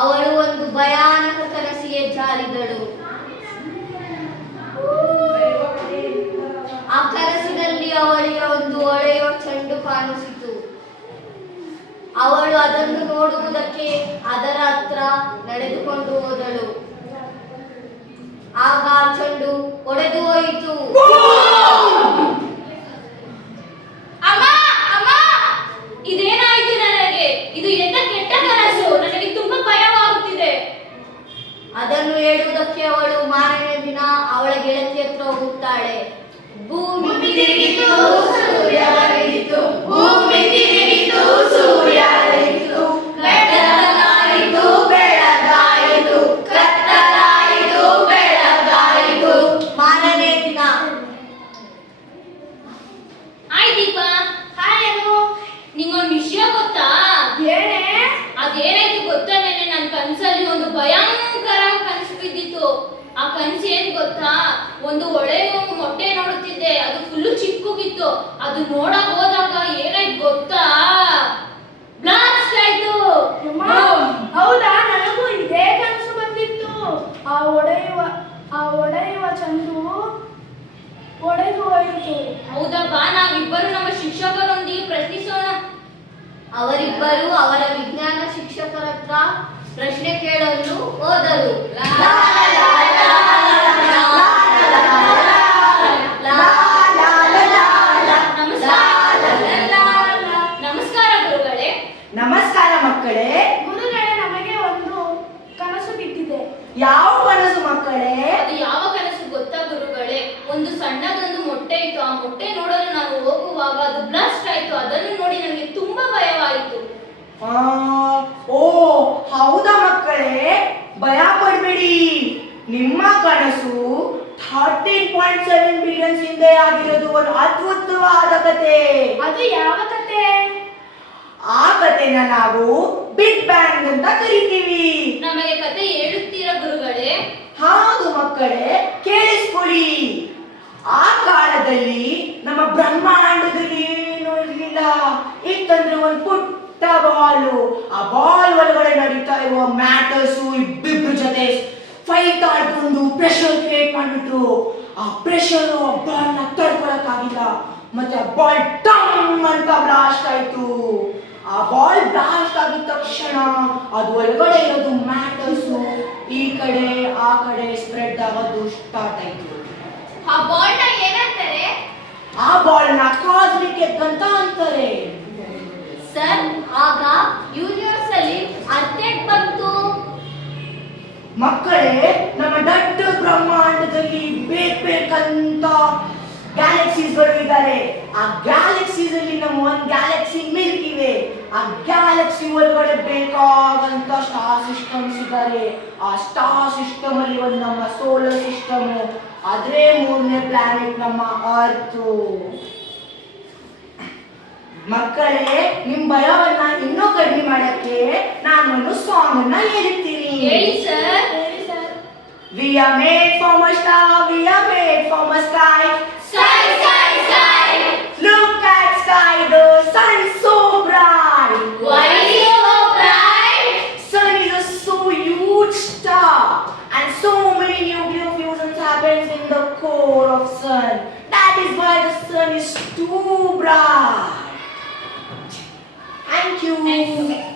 ಅವಳು ಒಂದು ಭಯಾನಕ ಕನಸಿಗೆ ಜಾರಿದಳು. ಆ ಕನಸಿನಲ್ಲಿ ಅವಳಿಗೆ ಒಂದು ಹೊಳೆಯುವ ಚೆಂಡು ಕಾಣಿಸಿತು. ಅವಳು ಅದನ್ನು ನೋಡುವುದಕ್ಕೆ ಅದರ ಹತ್ರ ನಡೆದುಕೊಂಡು ಹೋದಳು. ಆಗ ಆ ಚೆಂಡು ಒಡೆದು ಹೋಯಿತು. ಇದೇನಾಯಿತು ನನಗೆ? ಇದು ಎಂತ ಕೆಟ್ಟ ಕನಸು, ನನಗೆ ತುಂಬಾ ಭಯವಾಗುತ್ತಿದೆ. ಅದನ್ನು ಹೇಳುವುದಕ್ಕೆ ಅವಳು ಮಾರನೇ ದಿನ ಅವಳ ಗೆಳತಿ ಹತ್ರ ಹೋಗುತ್ತಾಳೆ. ಭೂಮಿ ತಿರುಗಿತು, ಸೂರ್ಯ ಬೆಳಗಿತು, ಭೂಮಿ ತಿರುಗಿತು, ಸೂರ್ಯ ಬೆಳಗಿತು, ಕತ್ತಲಾಯಿತು ಬೆಳಗಾಯಿತು, ಕತ್ತಲಾಯಿತು ಬೆಳಗಾಯಿತು. ಮಾರನೇ ದಿನ. ಹಾಯ್ ದೀಪ. ಹಾಯ್ ಅನು. ನಿಂಗೊಂದು ವಿಷಯ ಗೊತ್ತಾ? ಏನೇ? ಅದೇನಾಯ್ತು ಗೊತ್ತಾ, ನೆನ್ನೆ ನನ್ನ ಕನಸಲ್ಲಿ ಒಂದು ಭಯಂಕರ ಕನಸು ಬಿದ್ದಿತ್ತು. ಆ ಕನಸು ಏನ್ ಗೊತ್ತಾ, ಒಂದು ಹೊಳೆಯುವ ಮೊಟ್ಟೆ ನೋಡುತ್ತಿದ್ದೆ. ಅದು ಫುಲ್ಲು ಚಿಕ್ಕಗಿತ್ತು. ಅದು ನೋಡಕ್ ಹೋದಾಗ ಏನಾಯ್ತು ಗೊತ್ತಾ, ಬ್ಲಾಸ್ಟ್ ಆಯ್ತು. ಹೌದಾ? ನನಗೂ ಇದೇ ಕನಸು ಬಂದಿತ್ತು. ಆ ಒಡೆಯುವ ಚಂದು ಒಡೆದು ಹೋಯಿತು. ಹೌದಪ್ಪ, ನಾವಿಬ್ಬರು ನಮ್ಮ ಶಿಕ್ಷಕರೊಂದಿಗೆ ಪ್ರಶ್ನಿಸೋಣ. ಅವರಿಬ್ಬರು ಅವರ ವಿಜ್ಞಾನ ಶಿಕ್ಷಕರ ಹತ್ರ ಪ್ರಶ್ನೆ ಕೇಳಲು ಹೋದರು. ನಮಸ್ಕಾರ ಗುರುಗಳೇ. ನಮಸ್ಕಾರ ಮಕ್ಕಳೇ. ಗುರುಗಳೇ, ನಮಗೆ ಒಂದು ಕನಸು ಬಿದ್ದಿದೆ. ಯಾವ ಕನಸು ಮಕ್ಕಳೇ? ಅದು ಯಾವ ಕನಸು ಗೊತ್ತಾ ಗುರುಗಳೇ? ಒಂದು ಸಣ್ಣದೊಂದು ಮೊಟ್ಟೆ ಇತ್ತು. ಆ ಮೊಟ್ಟೆ ನೋಡಲು ನಾನು ಹೋಗುವಾಗ ಅದು ಬ್ಲಾಸ್ಟ್ ಆಯ್ತು. ಅದನ್ನು ನೋಡಿ ನನಗೆ ತುಂಬಾ ಭಯವಾಯಿತು. ಓ ಹೌದಾ ಮಕ್ಕಳೇ, ಭಯ ಪಡಬೇಡಿ. ನಿಮ್ಮ ಕನಸು 13.7 ಬಿಲಿಯನ್ಸ್ ಹಿಂದೆ ಆಗಿರೋದು ಒಂದು ಅದ್ಭುತವಾದ ಕತೆ. ಅದು ಯಾವ ಕತೆ? ಆ ಕತೆನ ನಾವು ಬಿಗ್ ಬ್ಯಾಂಗ್ ಅಂತ ಕರಿತೀವಿ. ನಮಗೆ ಕತೆ ಹೇಳುತ್ತೀರಾ ಗುರುಗಳೇ? ಹೌದು ಮಕ್ಕಳೇ, ಕೇಳಿಸ್ಕೊಳ್ಳಿ. ಆ ಕಾಲದಲ್ಲಿ ನಮ್ಮ ಬ್ರಹ್ಮಾಂಡದಲ್ಲಿ ಏನು ಇರಲಿಲ್ಲ. ಇತ್ತಂದ್ರೆ ಒಂದು ಪುಟ್ಟ ಬಾಲು. ಆ ಬಾಲ್ ಒಳಗಡೆ ನಡೀತಾ ಇರುವ ಮ್ಯಾಟರ್ಸ್ ಇಬ್ಬಿಬ್ರು ಜೊತೆ ಫೈಟ್ ಆಡ್ಕೊಂಡು ಪ್ರೆಷರ್ ಕ್ರಿಯೇಟ್ ಮಾಡ್ಬಿಟ್ರು. ಆ ಪ್ರೆಷರ್ ಆ ಬಾಲ್ ನ ತಡ್ಕೊಳಕ್ಕಾಗಿಲ್ಲ. ಮತ್ತೆ ಆ ಬಾಲ್ ಟಮ್ ಅಂತ ಬ್ಲಾಸ್ಟ್ ಆಯ್ತು. ಆ ಬಾಲ್ ಬ್ಲಾಸ್ಟ್ ಆಗಿದ ತಕ್ಷಣ ಅದು ಒಳಗಡೆ ಇರೋದು ಮ್ಯಾಟರ್ಸ್ ಈ ಕಡೆ ಆ ಕಡೆ ಸ್ಪ್ರೆಡ್ ಆಗೋದು ಸ್ಟಾರ್ಟ್ ಆಯ್ತು. ಆ ಬಾಲ್ ನ ಏನಂತಾರೆ? ಆ ಬಾಲ್ ನ ಕಾಸ್ಮಿಕ್ ಎಗ್ ಅಂತ ಅಂತಾರೆ. ಸರ್, ಆಗ ಯೂನಿವರ್ಸ್ ಅಲ್ಲಿ ಅರ್ಧೆಕ್ ಬಂತು. ಮಕ್ಕಳೇ, ನಮ್ಮ ದೊಡ್ಡ ಬ್ರಹ್ಮಾಂಡದಲ್ಲಿ ಬೇಕಂತ ಗ್ಯಾಲಕ್ಸೀಸ್ಗಳು ಇದ್ದಾರೆ. ಆ ಗ್ಯಾಲಕ್ಸೀಸ್ ಅಲ್ಲಿ ನಮ್ಮ ಒಂದು ಗ್ಯಾಲಕ್ಸಿ ಮಿಲ್ಕಿ ವೇ. ಆ ಗ್ಯಾಲಕ್ಸಿ ಒಳಗಡೆ ಬೇಕಾಗಂತ ಸ್ಟಾರ್ ಸಿಸ್ಟಮ್ಸ್ ಇದ್ದಾರೆ. ಆ ಸ್ಟಾರ್ ಸಿಸ್ಟಮ್ ಅಲ್ಲಿ ಒಂದು ನಮ್ಮ ಸೋಲಾರ್ ಸಿಸ್ಟಮ್, ಅದೇ ಮೂರನೇ ಪ್ಲಾನೆಟ್ ನಮ್ಮ ಅರ್ತ್. ಮಕ್ಕಳೇ, ನಿಮ್ ಭಯವನ್ನ ಇನ್ನೂ ಕಡಿಮೆ ಮಾಡಕ್ಕೆ ನಾನೊಂದು ಸಾಂಗ್ ಅನ್ನ ಹೇಳ್ತೀನಿ. ಹೇಳಿ sir. We are made from a star, we are made from a sky. Sky, sky, sky. Look at sky, the sun is so bright. Why is it so bright? Sun is a so huge star, and so many nuclear fusions happens in the core of sun. That is why the sun is too bright. Thank you.